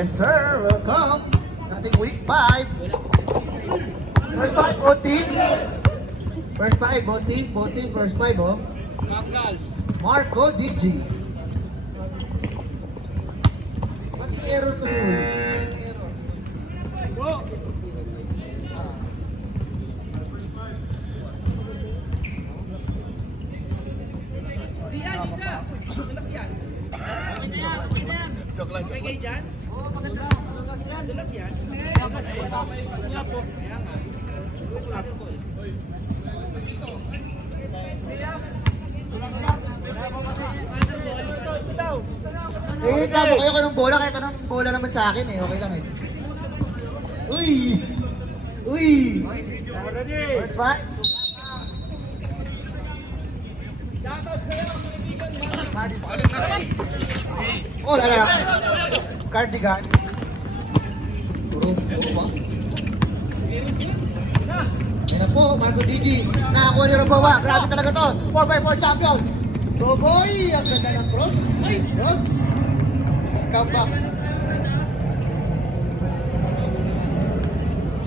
Yes sir, welcome. Ating week 5. First 5, both teams. First 5, both team, first 5, oh. Marco DG. Ba't yung error to yun? Error. Joke lang. Okay kayo dyan? Oo, maganda. Dulas yan? Eh, tamo kayo ka ng bola, kahit anong bola naman sa akin eh. Okay lang eh. Uy! Uy! First 5. Madison. Oh, lala. Cardigan. Yan na po, Marco DG. Nakakuha ni Robowa. Grabe talaga to. 4x4 champion. Roboy! Ang ganda ng cross. Nice cross. Come back.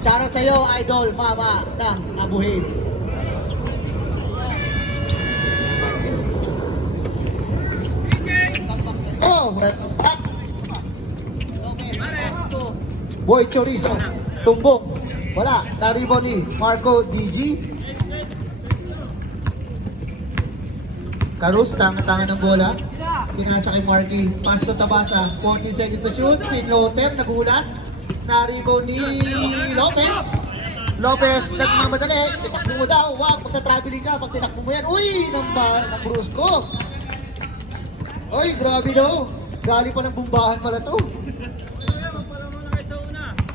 Shoutout sa'yo, idol, mama ng Abuhin. Oh, welcome back. Boy Chorizo, tumbong. Wala, naribo ni Marco DG. Karus, tanga-tanga ng bola. Pinasa kay Marky. Pass to Tabasa. 40 seconds to shoot. Pinlotem, nagulat. Naribo ni Lopez. Lopez, nagmamadali. Tinakbo mo daw. Wag, magta-traveling ka. Pag tinakbo mo yan. Uy, nang-bruise ko. Uy, grabe daw. Galing pa ng bumbahan pala to.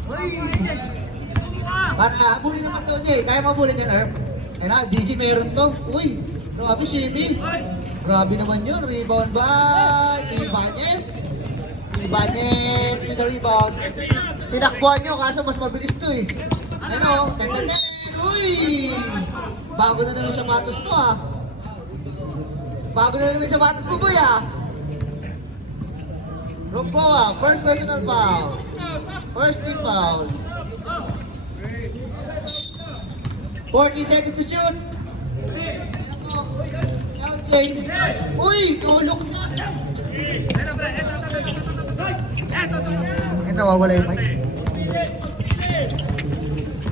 Uy! Para habulin naman to niya eh. Kaya mabulin yan, Herb. Ayun na, DG meron to. Uy, grabe Shimmy. Grabe naman yun. Rebound by Ibanez. Ibanez with the rebound. Tinakbuhan nyo kaso mas mabilis to eh. Ano? Ten. Uy! Bago na naman yung sapatos mo ah. Bago na naman yung sapatos mo boy ah. Romboa, first personal foul. First team foul. 40 seconds to shoot. Uy, tulok na. Ito, wawala yung mic.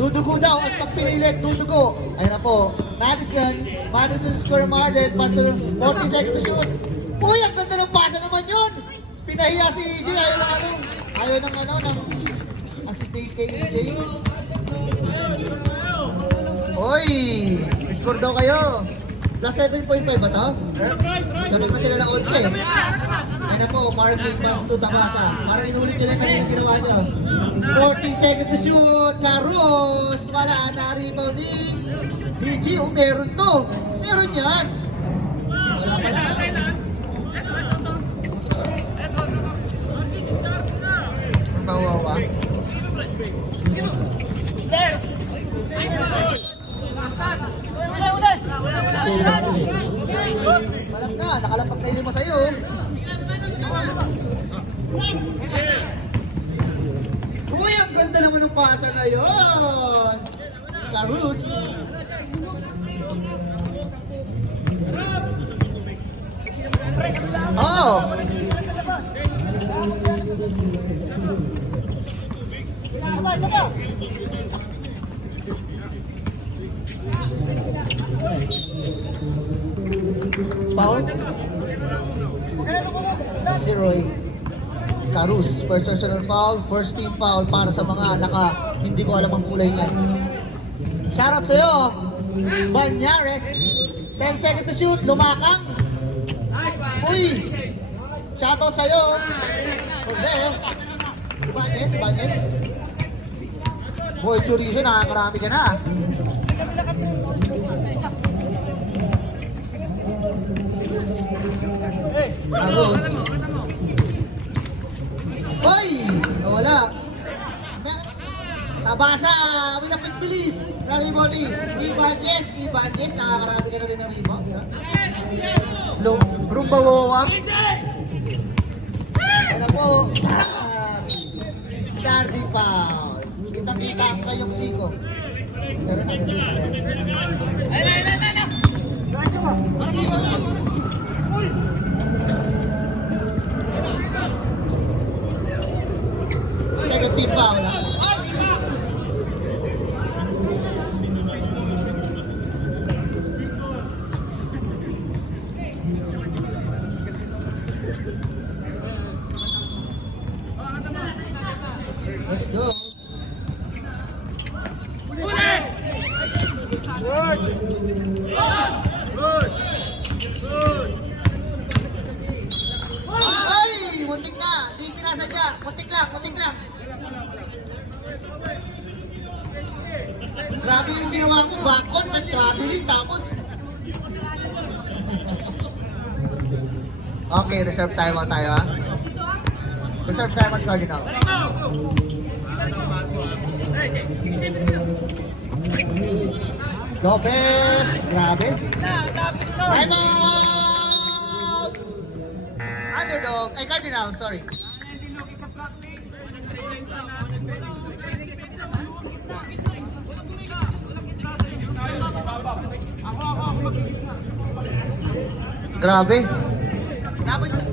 Dudugo daw at pag pinilit, dudugo. Ayun na po. Madison score margin. Pass to 40 seconds to shoot. Uy, ang ganda ng pasa naman yun. Pinahiya si EJ. Ayaw ng assist ni EJ. Uy, score daw kayo. Plus 7.5 ba ito? Sabag pa sila ng odds eh. Ayun na po, Marvin pass to Tabasa. Parang inulit nyo lang kanina ginawa nyo. 14 seconds to shoot. Carlos, wala na rebound ni DG. Oh, meron to. Meron yan. Wala pala. Mawawa. Malak na, nakalapak na yung lima sa'yo. Uy, ang ganda naman ng pasa na yun. Charus. Oh. Foul. 0-8. Carus, first personal foul, first team foul para sa mga hindi ko alam ang kulay niya. Shoutout sa'yo, Banyares. 10 seconds to shoot, lumakang. Uy, shoutout sa'yo. Jose, Ibanez. Boy Chorizo, nakakarami ka na. Carus. Hoy! Nawala. Tabasa! Minapit bilis! Na-rebound ni Ibanez. Nakakarami ka na rin ng rebound. Rumbawawa. Ayan na po. Charging foul. Kita-kita ang kayong siko. Pero nag-stress. Second team foul, ha? Let's go. Ay! Muntik na! Di sinasadya! Muntik lang! Muntik lang! Grabe yung ginawa ko. Backcourt, tapos traveling, tapos... Okay, reserve timeout tayo, ha? Reserve timeout Cardinal. Lopez! Grabe! Timeout! Underdog! Ay, Cardinal, sorry. Grabe! Laban yun!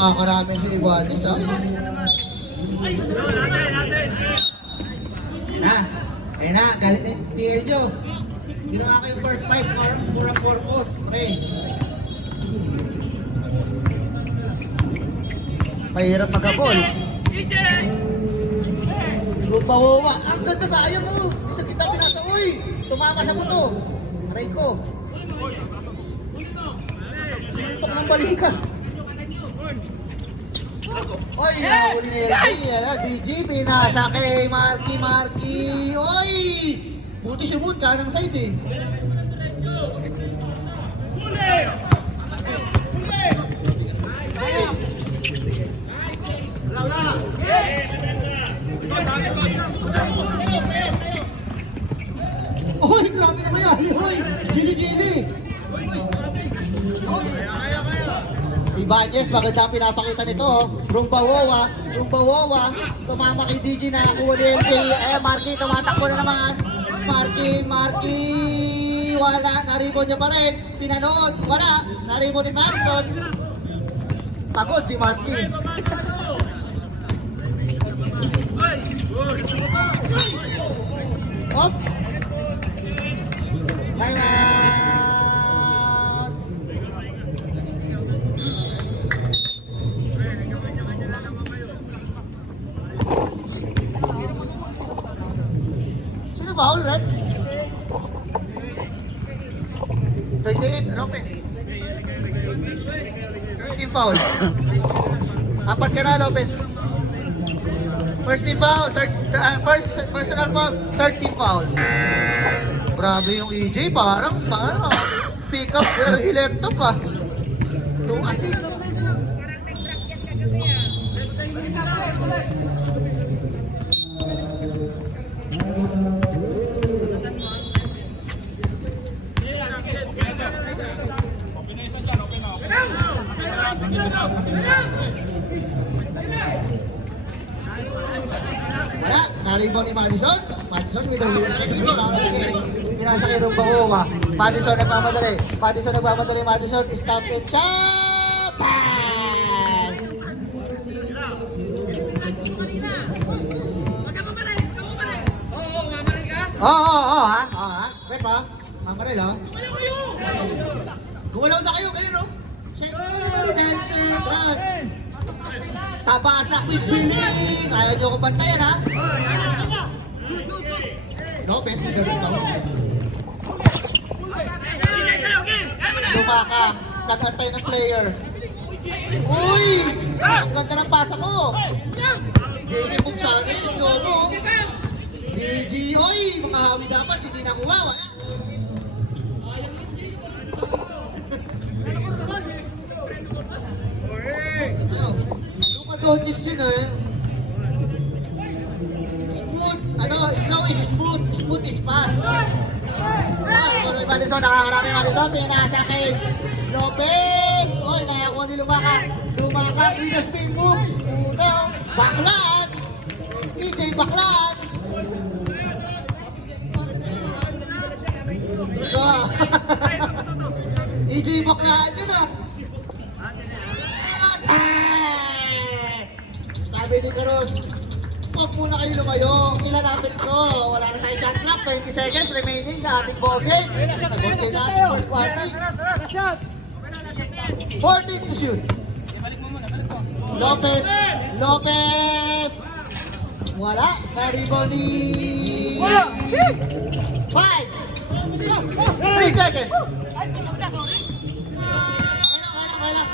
Nakakarami si Ibanez, ha? Ayun na, galit na TL Joe. Ginawa ko yung first five, murang 4-4. Okay. Mahirap magkabol. Lupawawa. Ang ganda sa ayaw mo. Sa kita pinasa. Uy! Tumama sa buto. Aray ko. Sinuntok ng balikat. Oy, nahuli ni LG. DG, pinasa kay Marky. Oy! Buti si Moon, kanang side eh. Oy, grabe naman yan. Oy, Jili. Ibanez, maganda ang pinapakita nito. Rumba Wawa. Tumama kay DJ na nakuha ni LJ. Marky, tumatakbo na naman. Marky. Wala, naribon niya pa rin. Pinanood, wala. Naribon ni Marson. Pagod si Marky. Hop. Time out. Sino foul, Red? 28, Lopez. 13 foul. Apat ka na, Lopez. First team foul, personal foul, 13 foul. Grabe yung EJ, parang pick up pero hilerto pa. 2 assists. Wala, naribon ni Madison with a second rebound. Pinasa kay Rumbawa. Madison nagmamadali. Madison is stop and shot! Pass! Oo, ha? Oo, ha? Wait pa. Mamarel, ha? Gumalaw na kayo, no? Siyempre, dancer, drag. Tabasak with bilis. Ayaw nyo akong bantayan, ha? Lopez, nagkaroon pa. Lumaka. Nagantay ng player. Uy! Ang ganda ng pasa mo. JD Bumsanes, slow mo. DG, oy! Mga hawi dapat, hindi nakuha. Wala. Luka Doncic yun, eh. Smooth. Slow is smooth. Smooth is fast. Madison, nakakarami Madison. Pinasa kay Lopez. Oy, nakakuha ni Lumaka. Lumaka, with the spin move. Puta, baklaan. EJ baklaan. EJ baklaan yun, ah. Sabi ni Cruz, huwag muna kayo lumayo. Ilalapit ko. Wala na tayo shot clock. 20 seconds remaining sa ating ball game. Sa ball game natin, first quarter. 14 to shoot. Lopez. Wala. Na-rebound ni... 5. 3 seconds. Okay lang.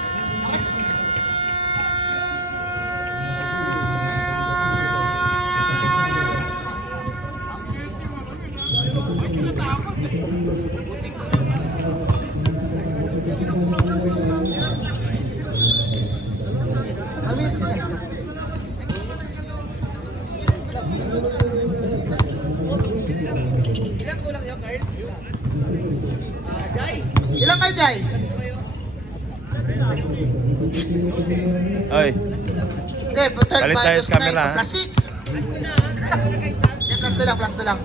Amir sila isa. Ilang kulang yung card? Jai? Ilang kayo, Jai? Oy, Hindi, third Galit tayo minus sa camera, 9 ha? plus 6. Hindi, plus 2 lang.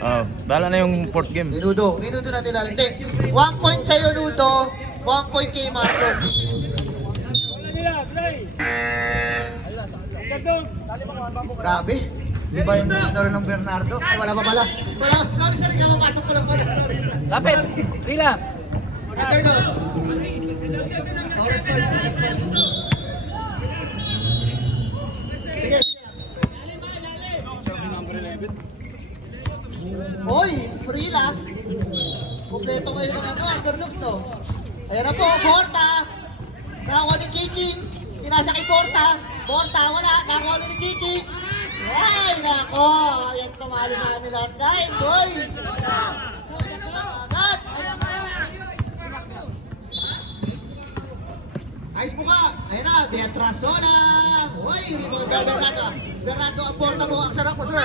oh, bahala na yung fourth game. Ninudo natin lalim. Hindi, 1 point sa'yo, Nudo. 1 point kay Marco. Grabe. Di ba yung nagkaroon ng Bernardo? Ay, wala pa pala. Wala. Sorry, kapapasok ko lang pala. Sorry. Lapit! Lila! Eterno. Sige. Hoy, free lang. Kompleto kayo ng underdogs, no? Ayan na po, Porta. Nakakuha ni Kiki. Pinasa kay Porta. Porta, wala. Nakakuha ni Kiki. Ay, nako. Ayan, tumalo sa amin last time, boy. Agad. Ayos mo ka. Ayan na, Beatrasola. Uy, rebound by Bernardo. Bernardo, ang Porta mo. Ang sarap mo, sir.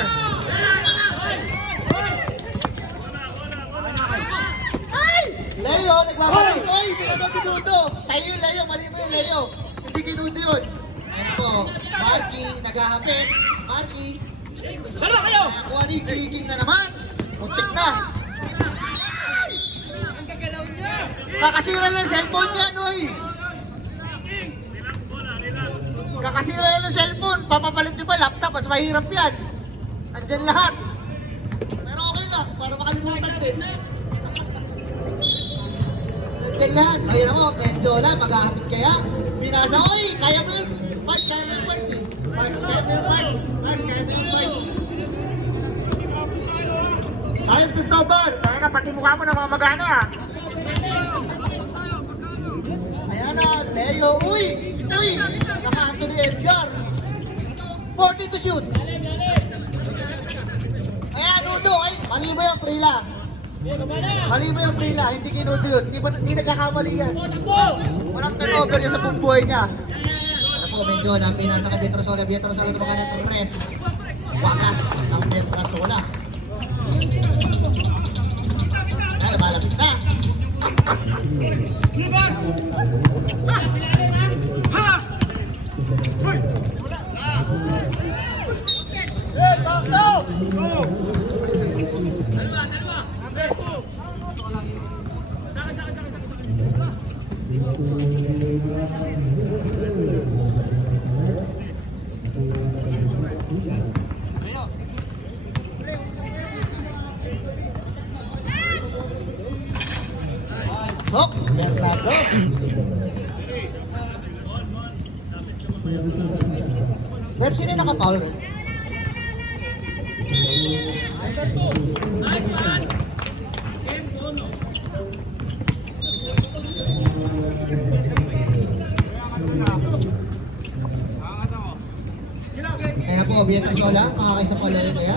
Ay! Leo, nagmamalik. Ay, sinunod ni Dudo. Sa'yo yun, Leo. Mali mo yun, Leo. Hindi kinudo yun. Ayan po. Marky, naghahapit. Marky. Salo kayo! Nakakuha ni Kiki na naman. Muntik na. Ang gagalaw niya! Kakasira lang ng cellphone niya, Noy. Kakasira lang ng cellphone. Papapalit niyo pa laptop. Mas mahirap yan. Andyan lahat. Pero okay lang. Para makalimutan din. Andyan lahat. Ayun mo, Benjola, maghahapit kaya. Binasa, oy, kaya mo yun. March, kaya mo yun, March. March, kaya mo yun, March. March, kaya mo yun, March. Ayos, Cristobal. Kaya na, pati mukha mo na mamagana. Ayan na, Leo. Uy! Uy! Naka-Anthony Edgar. 40 to shoot. Ayan, Nudo. Ay, mali mo yung Prila. Mali mo yung Prila. Hindi kinudo yun. Hindi nagkakamali yan. Walang turnover niya sa buong buhay niya. Ano po, medyo napinan sa Beatrasola. Beatrasola ito mga netong press. Wakas ang Beatrasola. Ay, malapit na. Pasok, Bernardo. Rep, sino yung naka-foul rin? Kaya na po, Beatrice Ola, makakaisa pala yun kaya.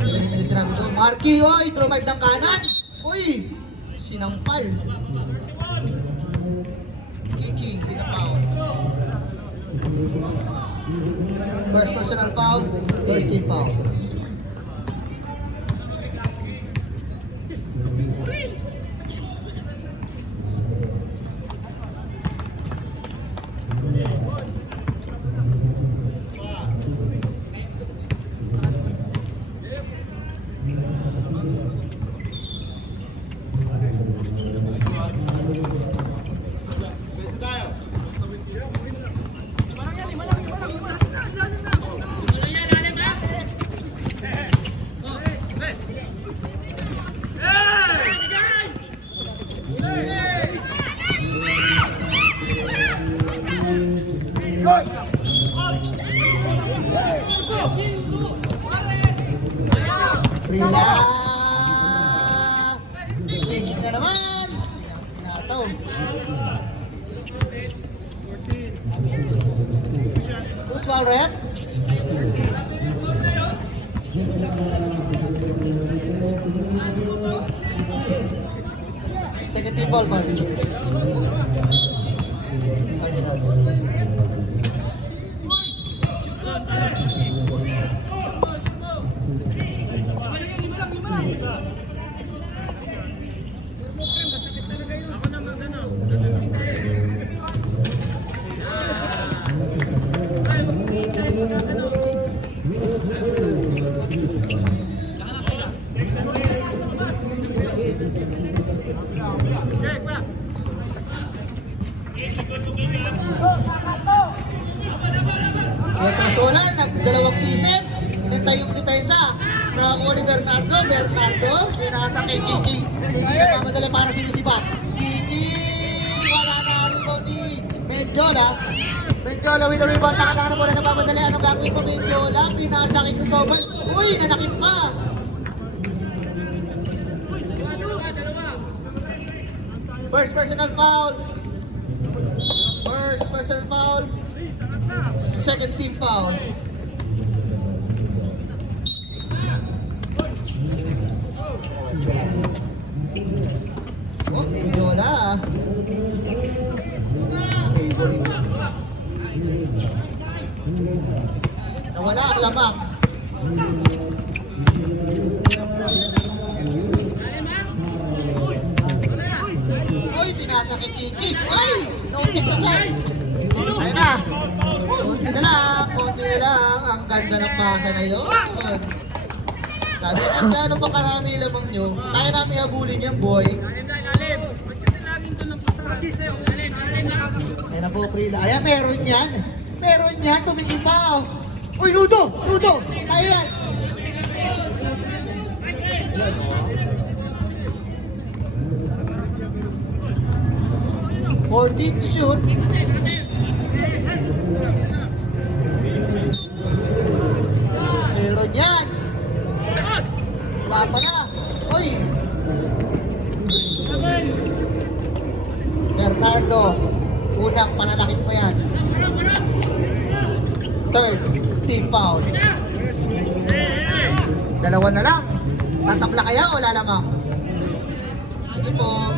Ganyan na sinabi ko, Marky, oy, throw five ng kanan. Uy, sinampal. Kiki, kita foul. First personal foul, first team foul. Rila! Tingin na naman! Pinataw. Who's foul, rep? Second team ball, Marks. Cardinals. Petrosola, nagdalawang isip, inintay yung depensa. Nakakuha ni Bernardo, pinasa kay Kiki. Kiki nagmamadali para sinisipat. Kiki, wala na ang rebound ni Medjola. Medjola with the rebound, nakataka na muna nagmamadali. Anong gagawin ko Medjola? Pinasa kay Cristobal. Uy, nanakit pa! First personal foul. First personal foul. Second team foul. Oh, Medjola. Favorite. Nawala ang lamak. Uy, pinasa kay Kiki. Uy, nausip sa dyan. Ayun na. Konti na lang. Ang ganda ng pasa na yun. Sabi nga, gaano pa karami lamang nyo. Kaya namin habulin yan, boy. Ayun na po, Prila. Ayan, meron yan. Meron yan. Tumingin pa. Uy, Ludo! Ludo! Tayo yan! Ilan mo? 14 shoot. Meron yan. Wala pa na. Uy! Bernardo, unang pananakit mo yan. Third, team foul. Dalawa na lang. Tatabla kaya o lalamang? Sige po.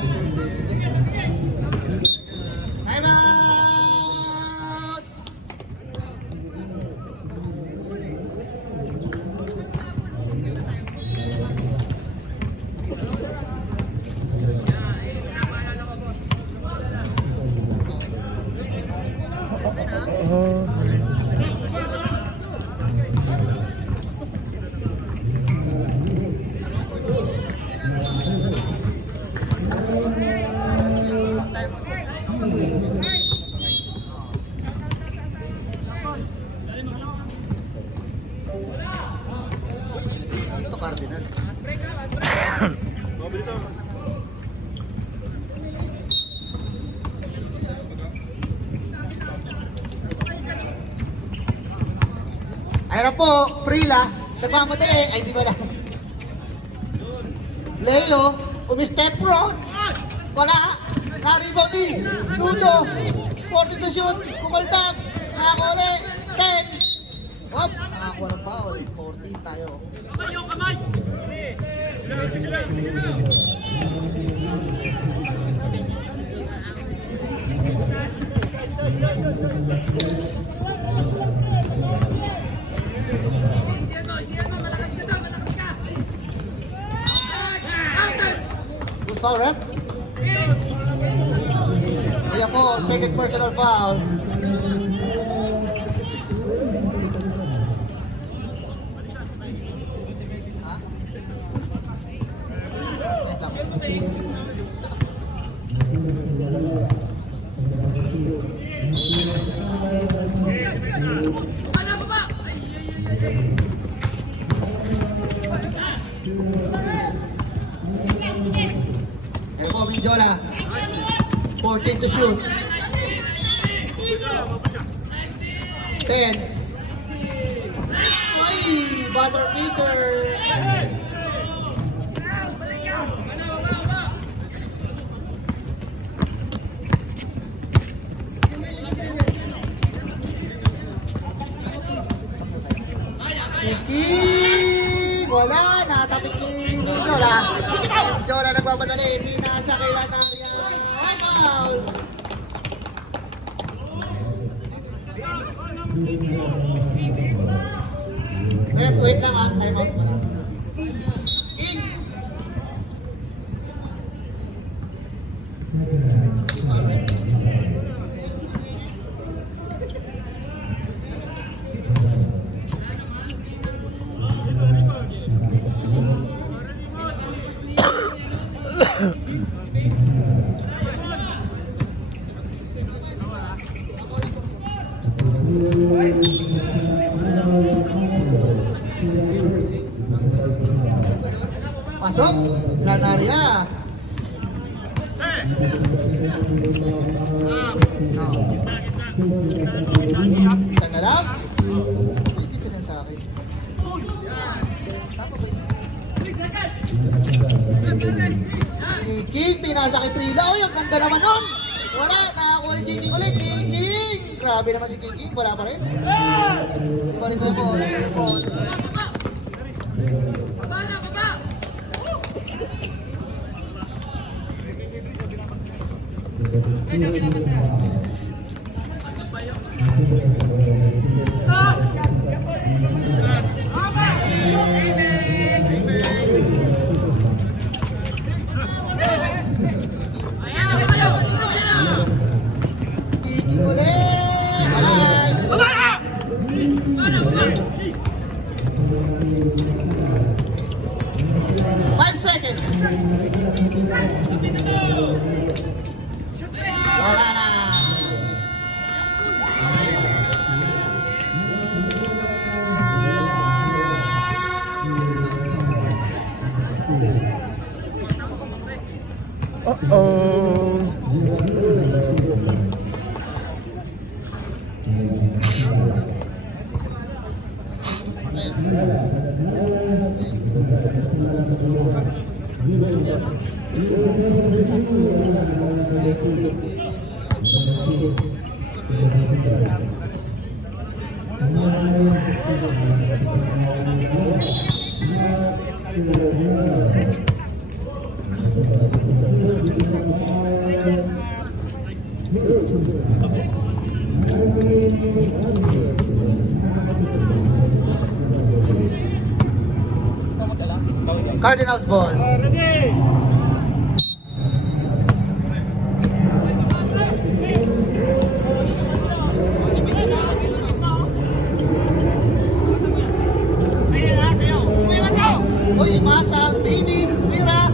Time out! Ayan po, Prila. Nagmamatay eh. Ay, di ba lang. Leo, umistep front. Wala. Na-rebound ni Ludo. 40 to shoot. Kumaltap. Nakakuli. 10. Hop. Nakakuha ng foul. 14 tayo. Who's foul, rep? Ayan po, second personal foul. Ha? Wait lang. Ayan po, Minjola. 14 to shoot. 10. Ay, butter maker. Kiki! Wala! Nakatapik ni Jola. Jola nagmamadali. Pinasa kay Lataria. Ay, foul! Wait lang ha. Time out muna. King! Pasok, Lanaria. Isa na lang. Pwede ka lang sa akin. Saan ba yun? King, pinasa kay Prila. Uy, ang ganda naman nun. Wala, nakakuha ni King ulit. King! Grabe naman si King. Wala pa rin. Di ba rin ko po? Kiki ulit! Alay! 5 seconds! Wala na! Cardinals ball. Uy, Masa, baby, Mira.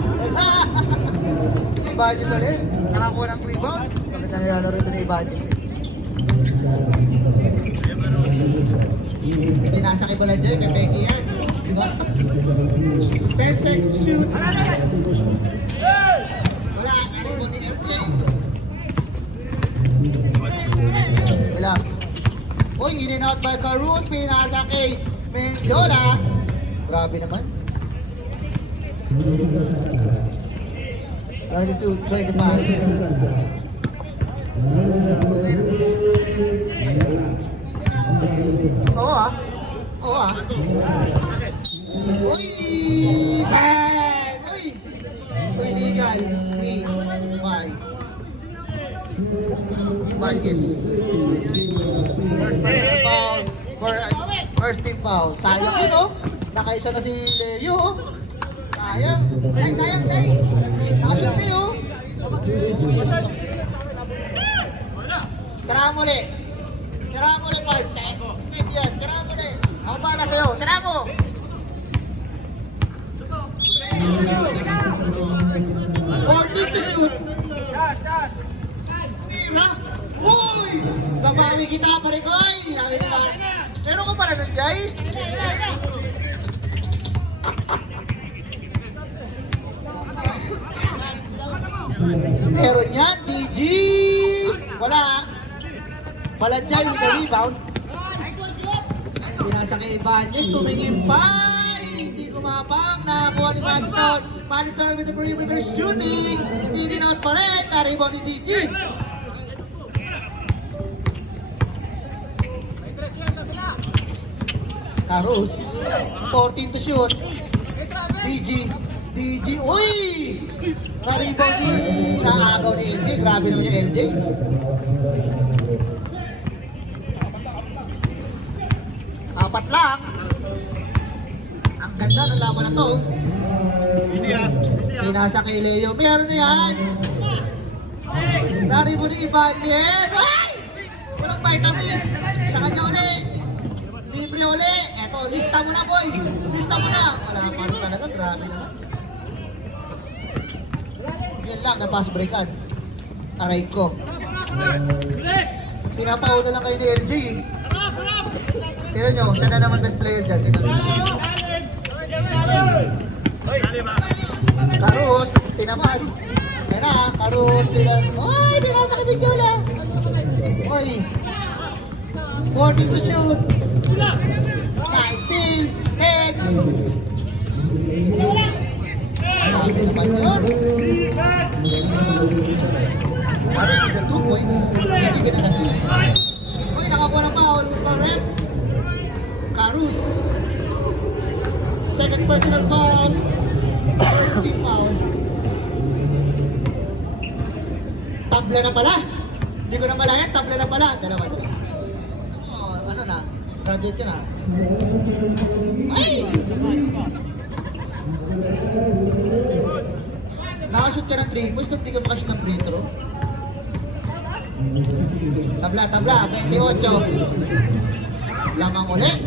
Ibadis ulit. Nakakuha ng rebound. Maganda nilalaro ito na Ibadis eh. Pinasa kay Balanjoy, may Becky yan. 10 seconds shoot. Wala, tarik mo ni LJ. Wala. Uy, in and out by Carus. Pinasa kay Mendiola. Grabe naman. 22-25. Oo ah. Oo ah. Uy! Bang! Uy! Uy, legal. Screen. Bye. Ibanez. First personal foul. First team foul. Sayang yun oh. Nakaisa na si Leo oh. Sayang. Ay, sayang tay. Nakashoot na yun oh. Tira mo ulit. Tira mo ulit, Pards. Yan, tira mo ulit. Ako pala sa'yo. Tira mo. Order to shoot. Mira. Uy! Babawi kita pa rin, Koy. Namin naman. Meron ka pala nun, Jay? Meron yan, DG. Wala. Pala Jay with the rebound. Pinasa kay Ibanez, tumingin pa. Hindi kumapang. Nakakuha ni Madison. Madison with the perimeter shooting. Hindi na out pa rin. Na-rebound ni DG. Carus, 14 to shoot. DG, uy! Na-rebound ni, naagaw ni LJ. Grabe naman yung LJ. Apat lang. Ang ganda ng laban na to. Pinasa kay Leo. Meron na yan. Na-rebound ni Ibanez. Ay! Walang vitamins. Sa kanya uli. Libre uli. Eto, lista mo na boy. Lista mo na. Wala pa rin talaga. Grabe naman. Yan lang, na-pass breakan. Aray ko. Pinapauna lang kayo ni LG. Tira nyo, siya na naman best player dyan. Tira nyo. Carus, tinaman. Yan na, Carus. Oy, pinasa kay Mendiola. Oy. 40 to shoot. Nice steal. 10. Grabe naman yun. Carus with the 2 points. Hindi ka na assist. Uy, nakakuha ng foul. Farem. Carus. Second personal foul. First team foul. Tabla na pala. Hindi ko na malayan. Tabla na pala. Dalawa. Oh, ano na? Graduate ka na. Ay! Nakashoot ka ng 3 points, tapos di ka makashoot ng free throw. Tabla, 28. Lamang ulit.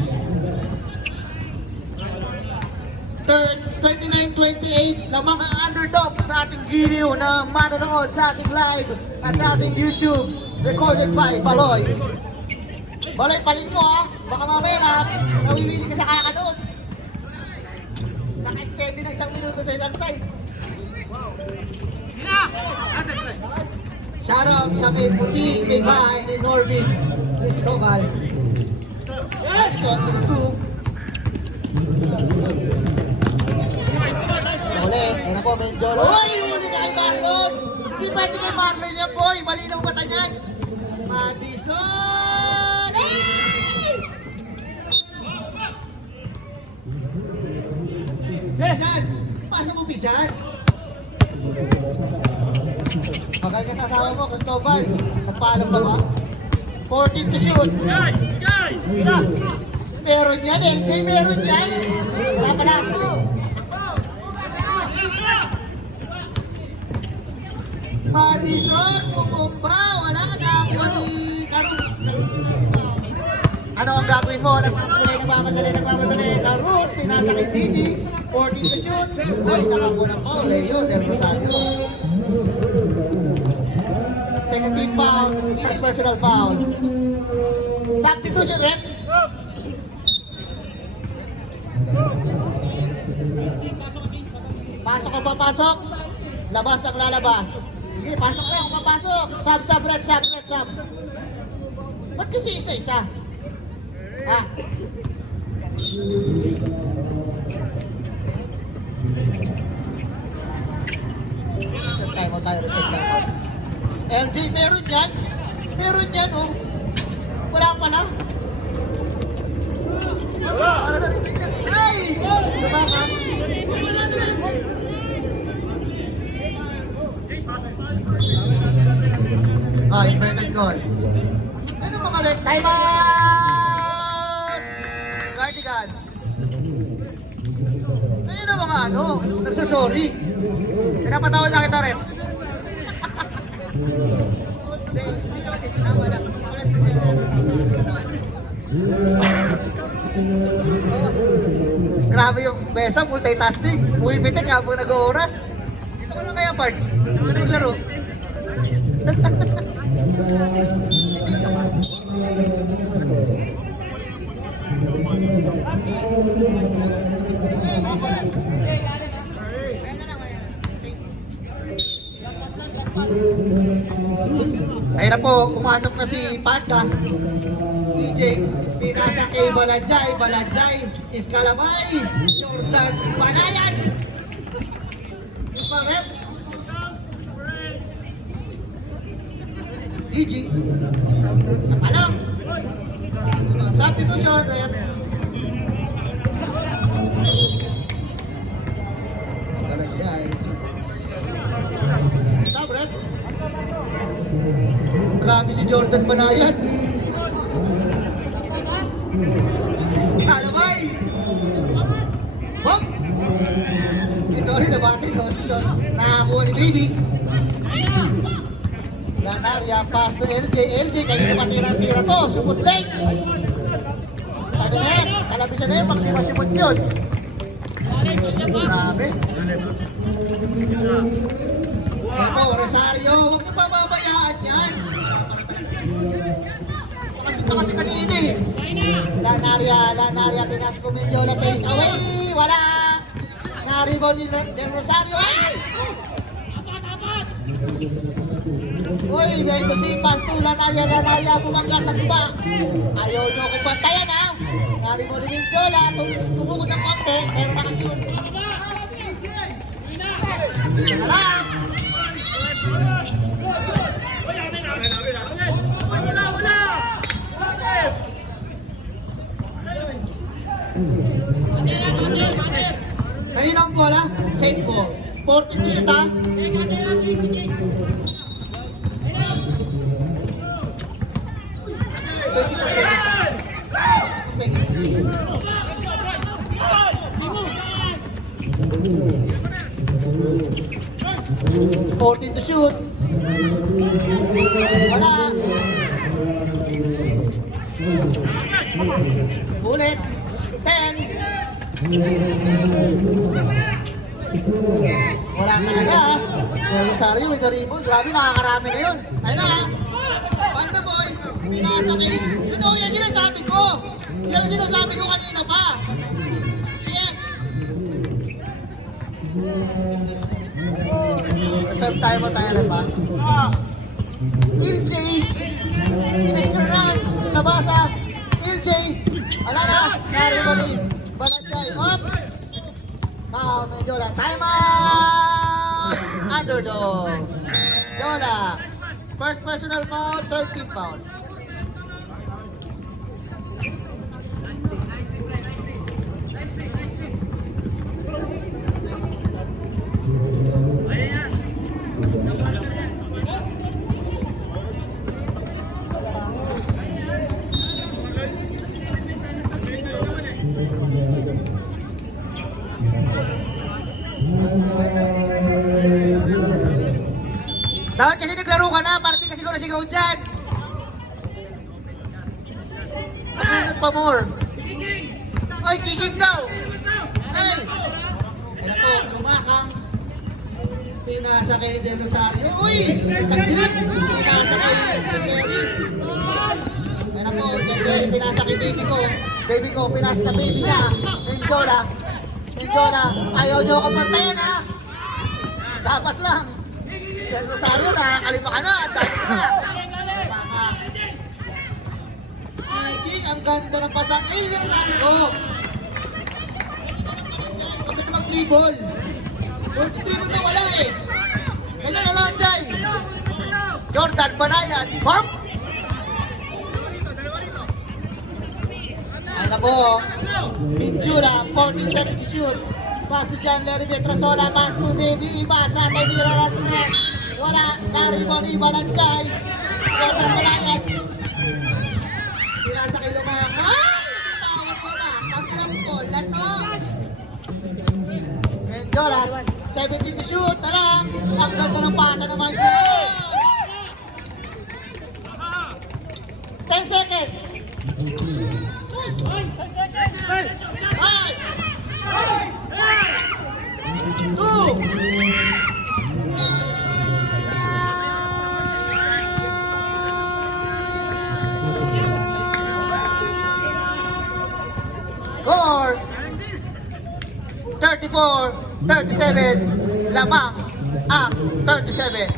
29-28, lamang ang underdog sa ating giliw na manonood sa ating live at sa ating YouTube. Recorded by Baloy. Baloy, palin mo ah. Baka mamaya na, nawiwili ka sa kakanood. Naka-steady na 1 minuto sa isang side. Shoutout sa may puti, may bahay ni Norvin Cristobal. Madison with the 2. Uli, ayun na po, Mendiola. Uy, uli ka kay Marlon! Hindi pwede kay Marlon yan, boy. Malinaw mata niyan. Madison! Hey! Bisan! Pasok mo, Bisan! Pagka ka sa asawa mo, Cristobal, nagpaalam ka ba? 14 to shoot. Meron yan, LJ, meron yan. Wala pala. Madison, pumumba, wala na ako ni Carus. Ano ang gagawin mo? Nagmamadali. Carus, pinasa kay DG. 14 to shoot. Uy, nakakuha ng foul. Leo Del Rosario. Second team foul. First personal foul. Substitution, rep. Pasok o papasok? Labas ang lalabas. Sige, pasok na kung papasok. Sub, rep. Ba't kasi isa-isa? Ha? Reset time out tayo, reset time out. LJ, meron yan. Meron yan, oh. Wala pala. Para na si Peter. Ay! Diba ka? Ah, inverted goal. Ano mga red? Time out! Cardigans. Ayun ang mga ano, nagsasorry. Pinapatawad na kita rin. Hindi, hindi kasi tama lang. Wala si grabe yung besa, multitasking. Uy, bitik habang nag-ooras. Dito ko lang kaya parts. Dito naglaro. Bitik ka pa. Ayun na po, pumasok na si Panda. DJ, pinasa kay Balajay, Iskalamay, Jordan, Banayan. Yung pa-rep. DJ, sa palang. Substitution, rep. Balajay. Sub, rep. Grabe si Jordan Banayan. Kalamay! Bang! Eh, sorry, nabati. Sorry. Nakakuha ni Baby. Lanaria, pass to LJ. LJ, kanina pa tira-tira to. Sumuteng! Ano na yan? Kalabisan na yun, pag di masimot yun. Grabe. Ako, Rosario, huwag niyo pamamayaan yan. Kasi kanina eh. Lanaria, Pinasco Medjola, face away, wala. Na-rebound ni Del Rosario, ay! Uy, may ito si Pasto, Lanaria, bumangga sa iba. Ayaw nyo kung bantayan ha. Na-rebound ni Medjola, tumukod ng konti, pero nakashoot. Isa na lang. Kanina ang bola, safe ball. 14 to shoot ha. 14 to shoot. Wala. Ulit. 10. Wala talaga ha. Del Rosario with the rebound. Grabe, nakakarami na yun. Ayun na ha. Panda boy, pinasa kay... Yun o, yan sinasabi ko. Yan ang sinasabi ko kanina pa. Shit. Reserve tayo mo tayo rin ba? LJ. Iniskrinan. Itabasa. LJ. Wala na. Narimoli. Balajay. Up. Medjola. Time out. Underdogs. Medjola. First personal foul. 13 foul. Dapat kasi naglaro ka na, para di kasi ko nasigaw dyan. Ano pa more? Oy, kicking daw! Ay! Kaya to, lumakang. Pinasa kay Del Rosario. Uy! Sagdilit! Pinasa kay Jerry. Kaya po, Jerry pinasa kay baby ko. Baby ko, pinasa sa baby niya. Medjola. Medjola, ayaw nyo akong pantayan ha. Dapat lang. Del Rosario, nakakalima ka na. Dahil na. Baka. Kiki, ang ganda ng pasang. Eh, yung sabi ko. pwede mag-dribble. Pwede dribble na wala eh. Ganyan na lang, Jai. Jordan Banaya, di ba? Ayun na po. Minjula, 14 seconds to shoot. Pass to John Larry Petrasola, pass to Baby, ipasa, Taylor Rodriguez. Wala, naribon, Ibalanjay. Jordan Banaya. Pinasa kay Lumang. Ay! Natawan ko na. Kapilang ko, lato. Minjula, 17 to shoot. Tara, ang ganda ng pasa naman yun. 10 seconds. 5, 2, score 34-37. Lamang ang 37.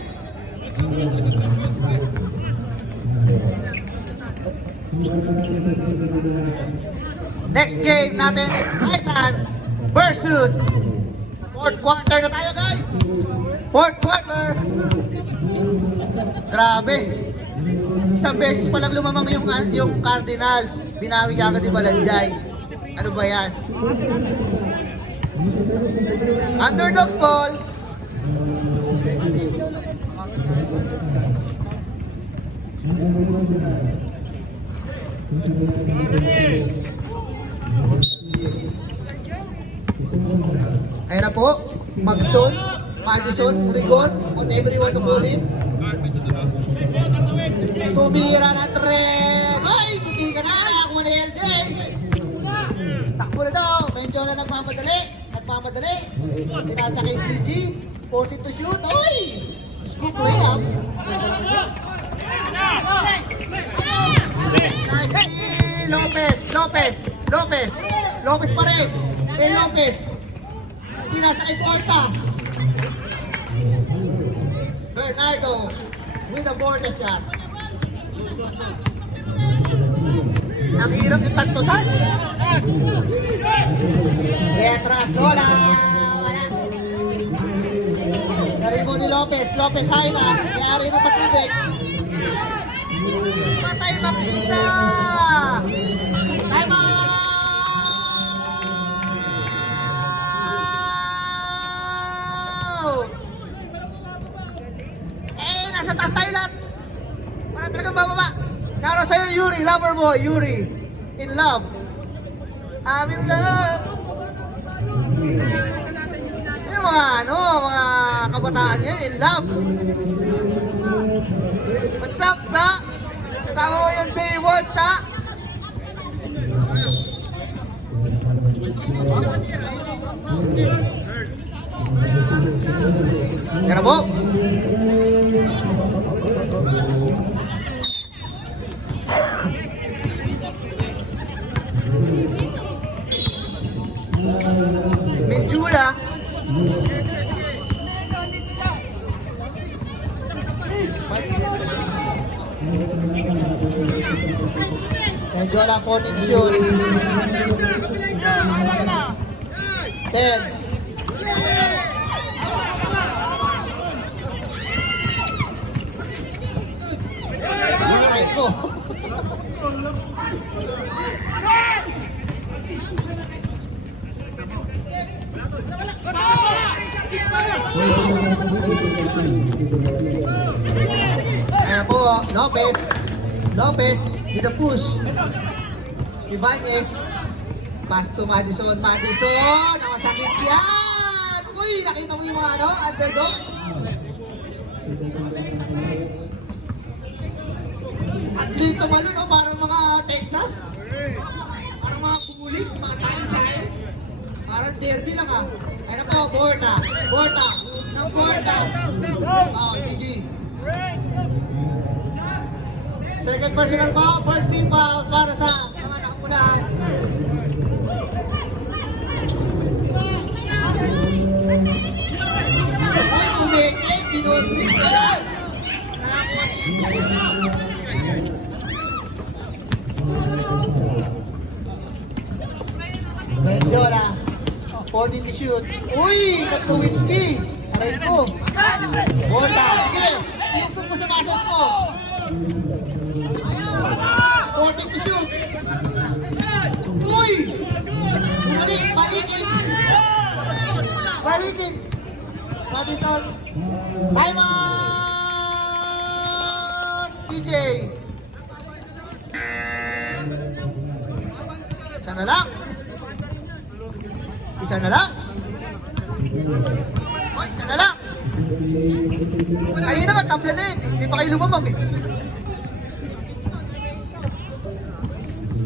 Next game natin is Titans versus fourth quarter na tayo, guys. Fourth quarter. Grabe. Isang beses pa lang lumamang yung Cardinals. Binawi niya agad yung Balanjay. Ano ba yan? Underdog ball. Ayun na po, Magson, Madison, Rigon, whatever you want to call him. Tumira na Trek! Ay, hindi ka na, ako na LJ! Takbo na daw, medyo na nagmamadali. Pinasa kay GG, 40 to shoot, uy! Scoop layup. Nice steal, Lopez pa rin. Ben Lopez. Pinasa kay Porta. Bernardo with a border shot. Naghirap yung tantusan. Petrasola. Wala. Naribo ni Lopez high na. Mayari ng patubig. Patay mag-isa. Time out. Nasa taas tayo lahat. Para talagang bababa. Shoutout sa'yo, Yuri. Lover boy, Yuri. In love. I'm in love. Yung mga kabataan yan, in love. What's up, sa? Kasama mo yung day one, sa? Yan na po. Minjula. Minjula connection. 10. Ko. Ayan po, Lopez with a push. Ibanez, pass to Madison, nakasakit yan. Uy, nakita mo yung mga underdog. Atlito man no, parang mga Texas. Parang mga kumulit, mga talisay. Parang derby lang ah. Ayun po, Borta. Oh, DG. Second personal foul, first team foul para sa mga nakapula. Kumeke, pinulpi. Menjola. 14 to shoot. Uy! Tatluwitski! Aray ko! Bola! Sige! Iupong mo sa masas mo! 14 to shoot! Uy! Bumalik! Balikin! Balikin! Madison! Time out! DJ! Isa na lang! Isa na lang! Oh, isa na lang! Ayun na nga, tabla na yun. Hindi pa kayo lumamang eh.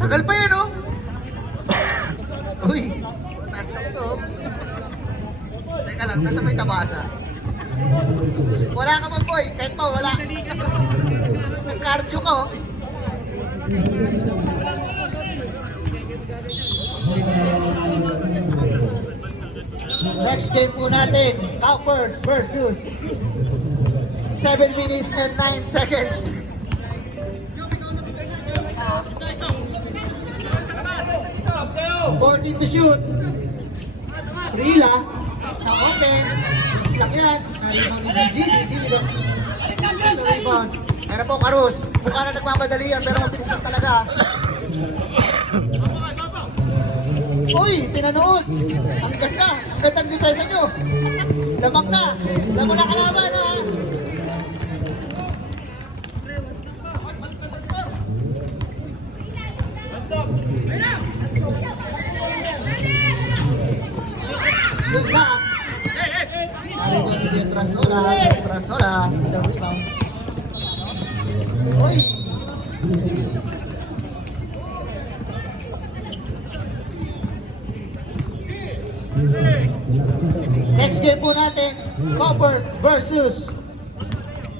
Tagal pa yun, oh! Uy! Taas na ito, oh. Teka lang, nasa may tabasa. Wala ka man, boy. Kahit pa, wala. Nag-cardio ka, oh. Next game po natin, Coppers versus 7 minutes and 9 seconds. Fourteen to shoot. Rila, na-open. Lang yan. Naribaw ni DG. DG with the rebound. Ayan na po, Karus. Mukha na nagmamadali yan, pero mabilis lang talaga. Uy, pinanood. Ang ganda. Ang ganda ng depensa nyo. Lamang na. Lamang na kalaban, ha? Good luck. Narinig ni Pietrasola. Pietrasola with the rebound. Uy. Next game po natin, Coppers versus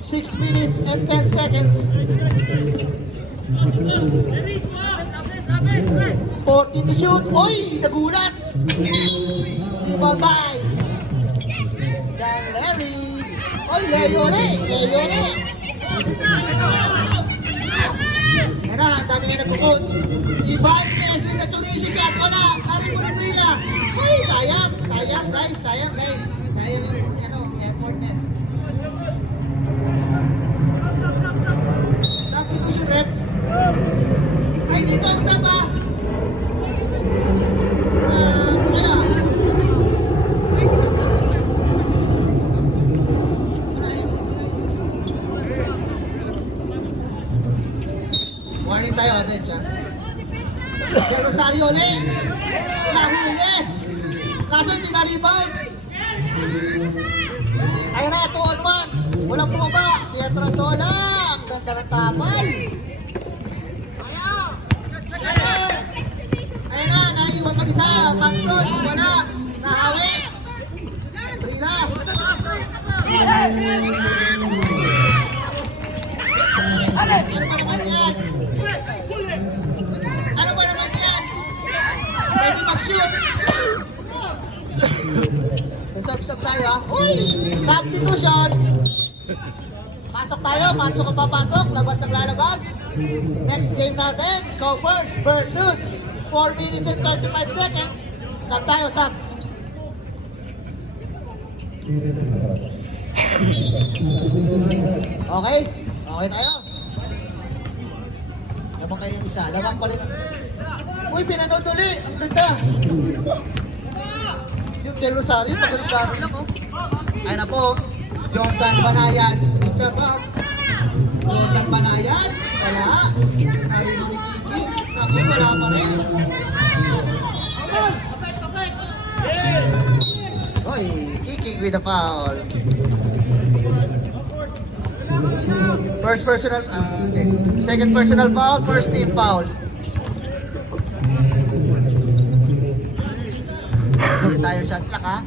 6 minutes and 10 seconds. 14 to shoot. Uy! Nagulat! Rebound by Dan Larry. Uy! Leone! Leone! Yan na, ang dami na nagko-coach. Ibanez with the Tunisia shot. Wala! Narinig mo ng Rila. Uy! Sayang! Sayang guys! Sayang guys! Sayang yung effortness. Substitution rep. Ay, dito ang sapa. Kaya. Warning tayo, bench ha. Si Rosario ulit. Nahuli. Kaso hindi na-rebound. Ayun na, 2-on-1. Walang bumaba. Pietrasola. Ang ganda ng tapal. Ayun na, naiwan mag-isa. Paxson, wala. Nahawi. Trila. Ano ba naman yan? Ano ba naman yan? Pwede mag-shoot. Sub-sub tayo ha. Uy! Substitution! Pasok tayo, pasok ang papasok, labas ang lalabas. Next game natin, Coppers versus 4 minutes and 35 seconds. Sub tayo, sub. Okay? Okay tayo. Lamang kayo yung isa, lamang pa rin ang... Uy, pinanood ulit! Ang ganda! Yung Del Rosario, pagkakagano lang, oh. Ayun na po, Jordan Banayan. Mr. Bob. Jordan Banayan. Wala. Narinig ni Kiki. Ako, wala pa rin. Oy, Kiki with the foul. First personal, second personal foul, first team foul. Ulit tayo shot clock ha.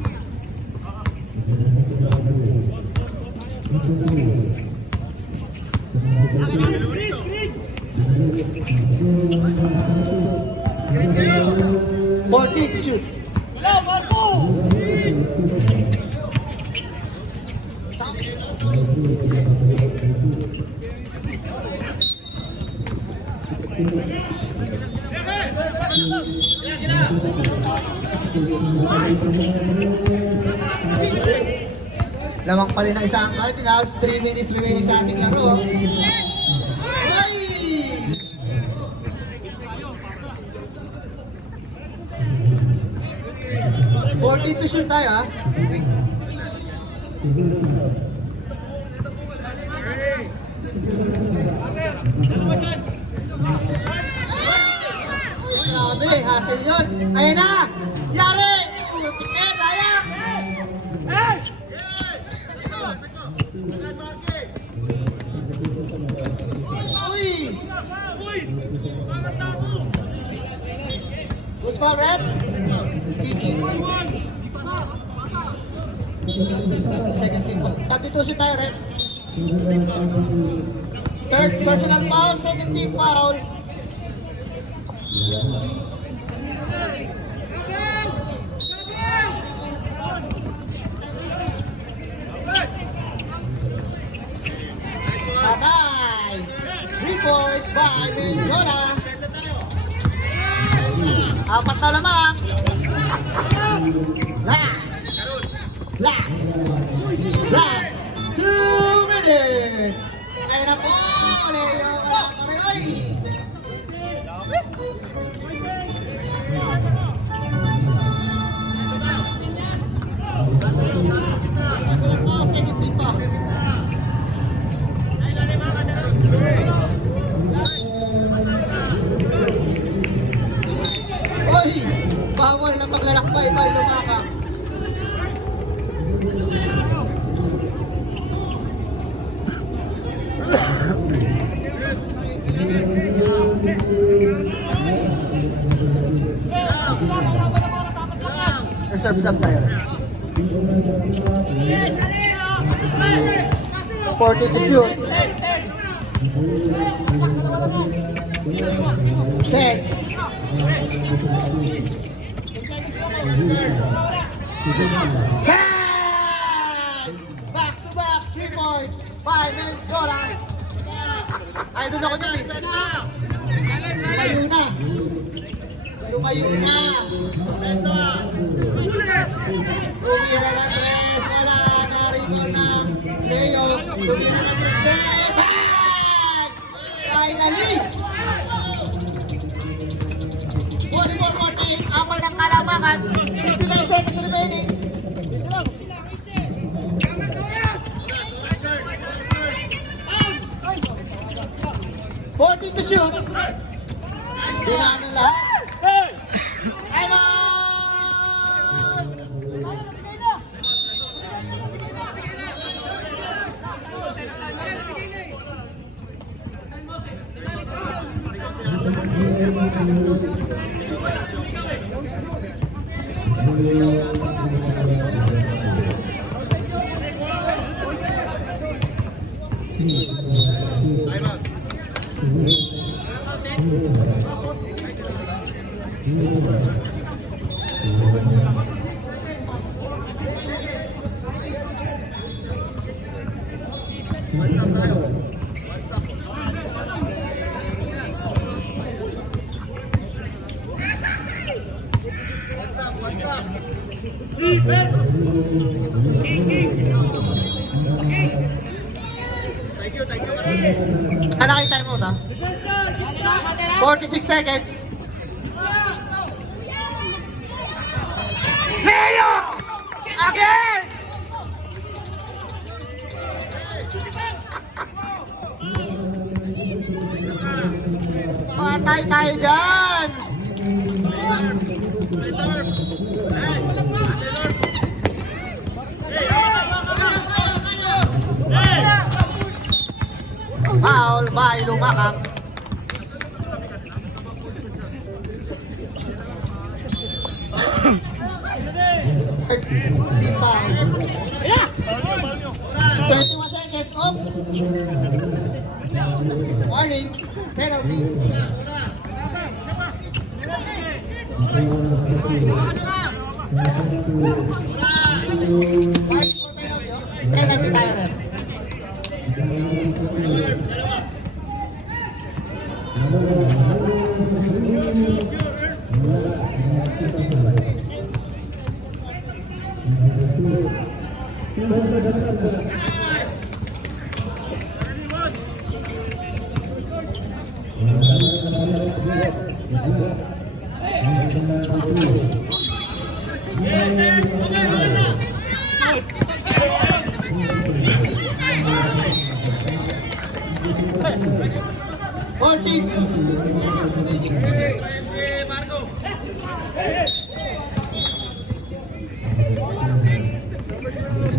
Mortig shoot. Wala, Marco! Lamang pa rin ang isang Cardinals. 3 minutes remaining sa ating laro. Ay! Forty to shoot tayo, ha? Uy, grabe, hassle yun. Ayan na! Yari! Tiket, sayang! Uy! Who's foul, Red? Kiki. Second team foul. Substitution tayo, Red. Third personal foul, second team foul. Patay! 3 points by Mendola. Apat na lamang. Last 2 minutes. Ayun na po. Leo Parayoy. Second team pa. Oy! Bawal na maglalakbay pa lumaka. Reserve tayo. 40 to shoot. 10. Back to back 3 points by Mendola. Ay, doon ako dyan eh. Lumayo na. Lumayo na. Tumira na tres. Wala na. Rebound na. Leo. Tumira na tres. Back! Finally! 44-48. Amal ng kalamangan. 59 seconds remaining. 40 to shoot. Dinaan ng lahat. Time out! Ano kayo time out, ha? 46 seconds. Leo! Again! Patay tayo dyan! Foul by Lumakang. Foul. 21 seconds off. Warning. Penalty. Penalty tayo rin. Fourteen.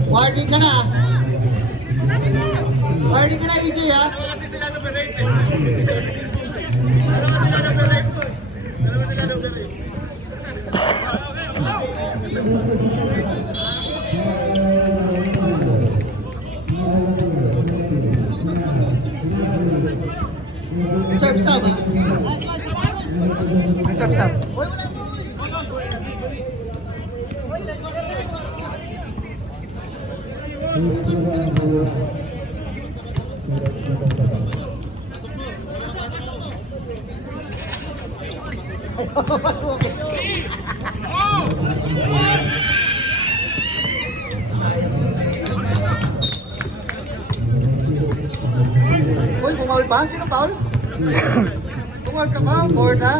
Warning ka na. Warning ka na, EJ ha. Reserve sub ha. Reserve sub. Uy, wala po. Pasukin. Sayang. Uy, bumawal pa? Sino Paul? Bumawal ka ba? Porta?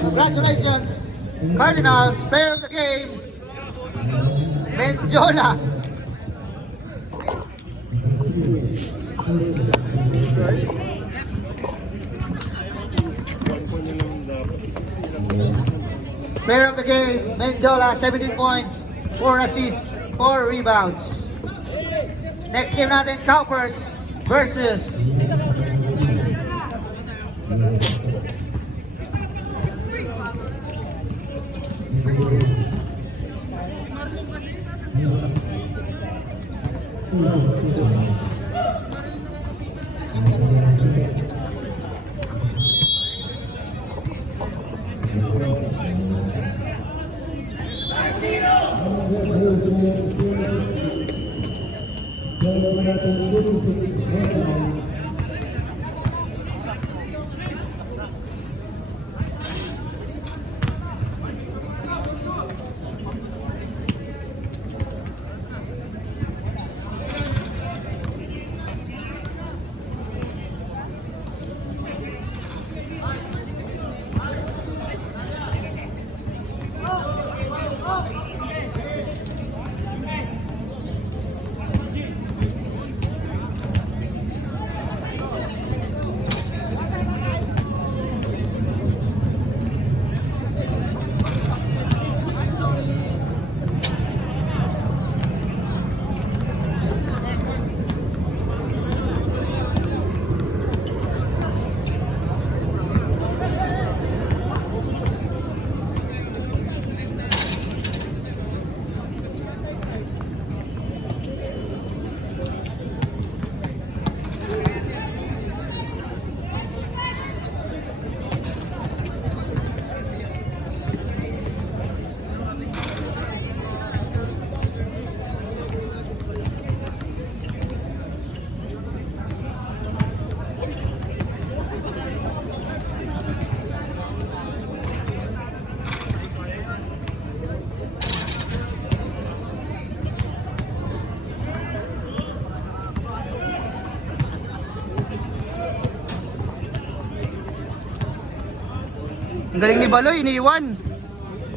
Congratulations, Cardinals, player of the game, Menjola. Player of the game, Menjola, 17 points, 4 assists, 4 rebounds. Next game natin, Cowpers versus Ang galing ni Baloy, iniiwan.